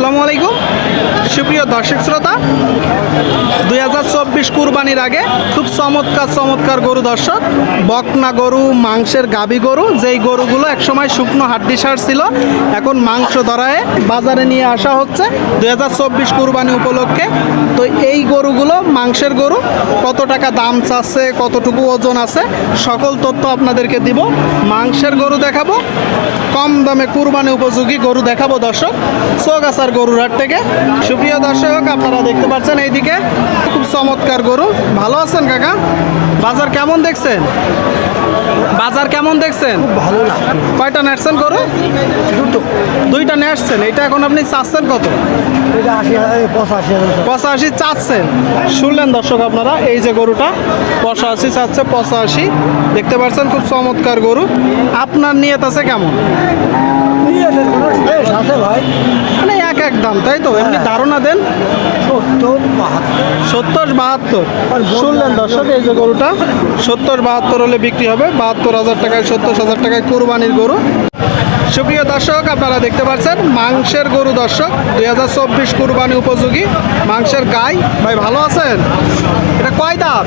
আসসালামু আলাইকুম। সুপ্রিয় দর্শক শ্রোতা, দুই হাজার চব্বিশ কুরবানির আগে খুব চমৎকার চমৎকার গরু দর্শক। বকনা গরু, মাংসের গাবি গরু, যেই গরুগুলো একসময় শুকনো হাড্ডি সার ছিল, এখন মাংস ধরায় বাজারে নিয়ে আসা হচ্ছে দুই হাজার চব্বিশ কুরবানি উপলক্ষে। তো এই গরুগুলো মাংসের গরু, কত টাকা দাম চাচ্ছে, কতটুকু ওজন আছে, সকল তথ্য আপনাদেরকে দিব। মাংসের গরু দেখাবো। কম দামে কুরবানি উপযোগী গরু দেখাবো দর্শক। সোগাছার গরুর হাট থেকে। সুপ্রিয় দর্শক, আপনারা দেখতে পাচ্ছেন এইদিকে। খুব চমৎকার গরু। ভালো আছেন কাকা? বাজার কেমন দেখছেন? বাজার কেমন দেখছেন? ভালো না। কয়টা নেটছেন গরু? দুটো। দুইটা নেটছেন এটা এখন আপনি চাচ্ছেন কত? পঁচাশি চাচ্ছেন। শুনলেন দর্শক আপনারা এই যে গরুটা পঁচাশি চাচ্ছে পঁচাশি। দেখতে পাচ্ছেন খুব চমৎকার গরু। আপনার নিয়ত আছে কেমন? ভাই। মানে এক এক দাম তাই তো? এমনি ধারণা দেন। সত্তর বাহাত্তর। শুনলেন দর্শক এই যে গরুটা সত্তর বাহাত্তর হলে বিক্রি হবে। বাহাত্তর হাজার টাকায় সত্তর হাজার টাকায় কুরবানির গরু। সুপ্রিয় দর্শক আপনারা দেখতে পাচ্ছেন মাংসের গরু দর্শক দুই হাজার চব্বিশ কুরবানি উপযোগী। মাংসের গাই ভাই ভালো আছেন? এটা কয় দাঁত?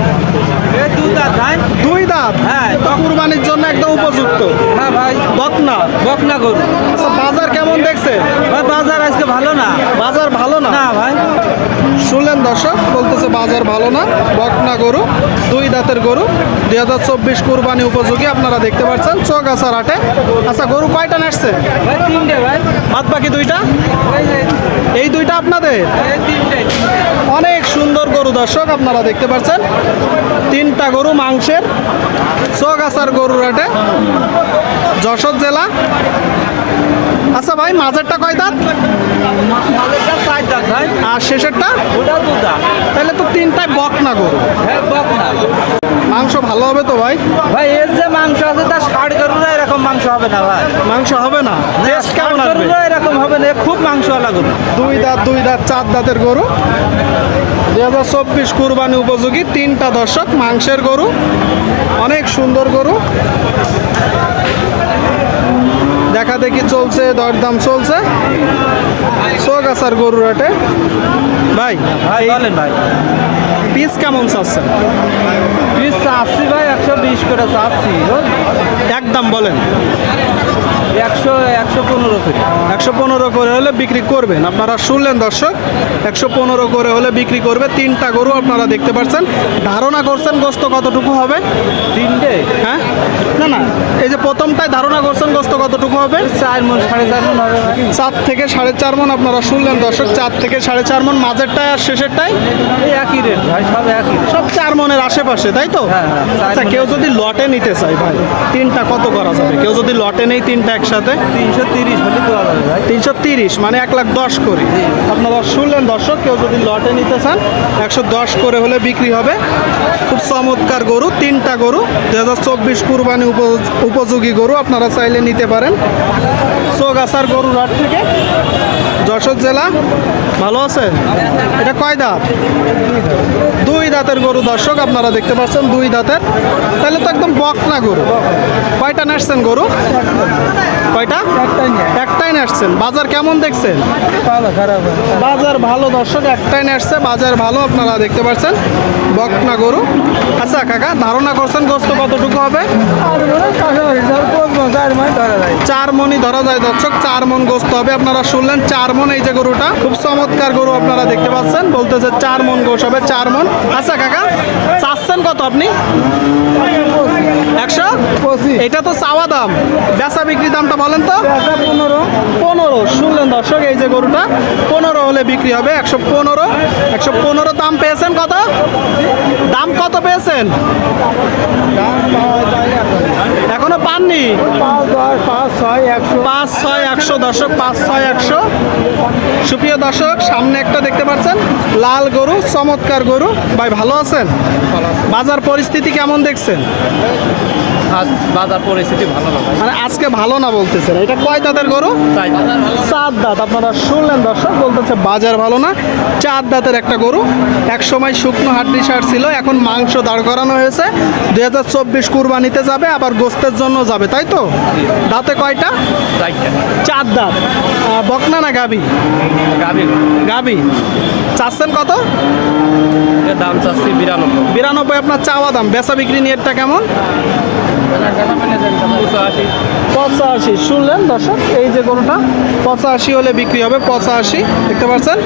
দুই দাঁত হ্যাঁ। কুরবানির জন্য একদম উপযুক্ত। হ্যাঁ ভাই। বকনা? বকনা গরু। আচ্ছা বাজার কেমন দেখছে ভাই বাজার আজকে ভালো না বাজার ভালো না না ভাই শুনলেন দর্শক বলতেছে বাজার ভালো না বকনা গরু দুই দাঁতের গরু দুই হাজার চব্বিশ কুরবানি উপযোগী আপনারা দেখতে পাচ্ছেন চৌগাছার হাটে আচ্ছা গরু কয়টা নাচছে বাদ বাকি দুইটা? এই দুইটা আপনাদের? অনেক সুন্দর গরু দর্শক আপনারা দেখতে পাচ্ছেন। তিনটা গরু মাংসের চৌগাছার গরুর হাটে যশোর জেলা আচ্ছা ভাই মাঝেরটা কয় দাঁত? আর শেষেরটা? তাহলে তো তিনটায় বকনা গরু। হ্যাঁ মাংস ভালো হবে তো ভাই? ভাই এর যে মাংস আছে তার ষাট গরুরা এরকম মাংস হবে না ভাই। মাংস হবে না? কেমন আসবে? এরকম হবে না খুব মাংস গরু। দুই দাঁত দুই দাঁত চার দাঁতের গরু। দুই হাজার চব্বিশ কুরবানি উপযোগী তিনটা দর্শক মাংসের গরু অনেক সুন্দর গরু। দেখা দেখি চলছে দরদাম চলছে। সোগাছার গরুর হাটে। ভাই ভাই বলেন ভাই। পিস কেমন চাচ্ছেন? পিস চাচ্ছি ভাই একশো বিশ করে চাচ্ছি। একদম বলেন। একশো একশো পনেরো করে। একশো পনেরো করে হলে বিক্রি করবেন। আপনারা শুনলেন দর্শক একশো পনেরো করে হলে বিক্রি করবে। তিনটা গরু আপনারা দেখতে পাচ্ছেন। ধারণা করছেন গোস্ত কতটুকু হবে? তিনটে? হ্যাঁ? না না এই যে প্রথমটায় ধারণা করছেন গোস্ত কতটুকু হবে? চার মন সাড়ে চার মন হবে। চার থেকে সাড়ে চার মন আপনারা শুনলেন দর্শক। চার থেকে সাড়ে চার মন মাঝেরটায় আর শেষেরটায় এই একই রেট ভাই সব একই সব চার মনের আশেপাশে তাই তো? হ্যাঁ, হ্যাঁ, আচ্ছা কেউ যদি লটে নিতে চায় ভাই তিনটা কত করা যাবে? কেউ যদি লটে নেই তিনটা একসাথে তিনশো তিরিশ হলে দেওয়া যাবে ভাই। তিনশো তিরিশ মানে এক লাখ দশ করে। আপনারা শুনলেন দর্শক কেউ যদি লটে নিতে চান একশো দশ করে হলে বিক্রি হবে। খুব চমৎকার গরু তিনটা গরু দু হাজার চব্বিশ কুরবানি উপ- উপযোগী গরু আপনারা চাইলে নিতে পারেন। চোখ আসার গরু হাট থেকে। যশোর জেলা? ভালো আছে? এটা কয় দাঁত? দুই দাঁতের গরু দর্শক আপনারা দেখতে পাচ্ছেন দুই দাঁতের। তাহলে তো একদম বকনা গরু। কয়টা নাচছেন গরু? কয়টা? একটাই নাচছেন। বাজার কেমন দেখছেন? বাজার ভালো দর্শক একটাই নাচছে। বাজার ভালো আপনারা দেখতে পাচ্ছেন। বকনা গরু। আচ্ছা কাকা ধারণা করছেন গোস্ত কতটুকু হবে? চার মনই ধরা যায় দর্শক চার মন গোস্ত হবে। আপনারা শুনলেন চার মন এই যে গরুটা খুব চমৎকার গরু আপনারা দেখতে পাচ্ছেন। বলতেছে চার মন গোস হবে চার মন। আচ্ছা কাকা চাচ্ছেন কত আপনি? একশো? এটা তো চাওয়া দাম। বেচা বিক্রি দামটা বলেন তো। পনেরো। পনেরো। শুনলেন দর্শক এই যে গরুটা। পনেরো হলে বিক্রি হবে একশো পনেরো। একশো পনেরো দাম পেয়েছেন কত? দাম কত পেয়েছেন? এখনও পাননি? পাঁচ ছয় একশো দর্শক, পাঁচ ছয় একশো। সুপ্রিয় দর্শক, সামনে একটা দেখতে পাচ্ছেন? লাল গরু, চমৎকার গরু। ভাই, ভালো আছেন? বাজার পরিস্থিতি কেমন দেখছেন? বাজার পরিস্থিতি ভালো না মানে আজকে ভালো না বলতেছেন? এটা কয় দাঁতের গরু? চার দাঁত। আপনারা শুনলেন দর্শক বলতেছে বাজার ভালো না চার দাঁতের একটা গরু। এক সময় শুকনো হাড্ডি সার ছিল এখন মাংস দাঁড় করানো হয়েছে। দুই হাজার চব্বিশ কুরবানিতে যাবে আবার গোস্তের জন্য যাবে তাই তো? দাঁতে কয়টা? চার দাঁত। বকনা না গাবি? গাভীর গাবি। চাচ্ছেন কত? দাম চাচ্ছি বিরানব্বই। বিরানব্বই আপনার চাওয়া দাম। বেচা বিক্রি নিয়েটা কেমন? পঁচাশি। শুনলেন দর্শক এই যে গরুটা পঁচাশি হলে বিক্রি হবে পঁচাশি। দেখতে পাচ্ছেন?